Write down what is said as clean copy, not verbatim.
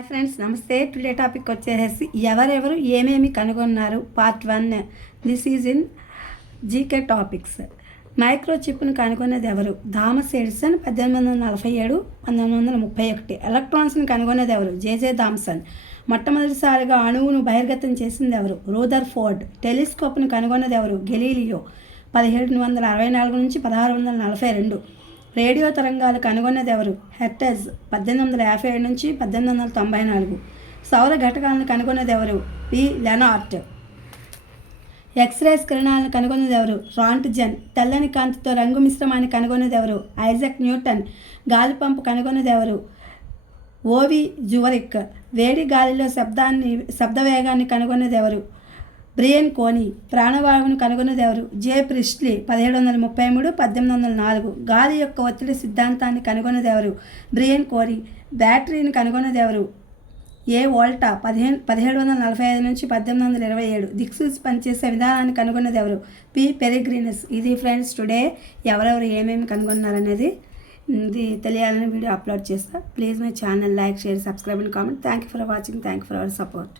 Hi friends, నమస్తే. Today topic వచ్చేసి ఎవరెవరు ఏమేమి కనుగొన్నారు part 1. This is in GK topics. Micro చిప్ను కనుగొన్నది ఎవరు? Thomas Edison 1847 1931. ఎలక్ట్రాన్స్ని కనుగొన్నది ఎవరు? J J Thomson. మొట్టమొదటిసారిగా అణువును బహిర్గతం చేసింది ఎవరు? రూదర్ ఫోర్డ్. టెలిస్కోప్ను కనుగొన్నది ఎవరు? గెలీలియో 1764 నుంచి 1642. రేడియో తరంగాలు కనుగొన్నది ఎవరు? హెర్ట్జ్ 1857 నుంచి 1894. సౌర ఘటకాలను కనుగొన్నది ఎవరు? పి లెనార్ట్. ఎక్స్రేస్ కిరణాలను కనుగొన్నది ఎవరు? రాంట్జన్. తెల్లని కాంతితో రంగు మిశ్రమాన్ని కనుగొన్నది ఎవరు? Isaac Newton. గాలి పంపు కనుగొన్నది ఎవరు? ఓవి జువరిక్. వేడి గాలిలో శబ్ద వేగాన్ని కనుగొన్నది ఎవరు? బ్రియన్ కోనీ. ప్రాణవాయువును కనుగొన్నది ఎవరు? జే ప్రిస్లీ 1733 1804. గాలి యొక్క ఒత్తిడి సిద్ధాంతాన్ని కనుగొన్నది ఎవరు? బ్రియన్ కోనీ. బ్యాటరీని కనుగొన్నది ఎవరు? ఏ వోల్టా 1745 నుంచి 1827. దిక్సూచి పనిచేసే విధానాన్ని కనుగొన్నది ఎవరు? పి పెరిగ్రినస్. ఇది ఫ్రెండ్స్ టుడే ఎవరెవరు ఏమేమి కనుగొన్నారనేది ఇది తెలియాలని వీడియో అప్లోడ్ చేస్తా. Please my channel like, share, subscribe and comment. Thank you for watching. Thank you for our support.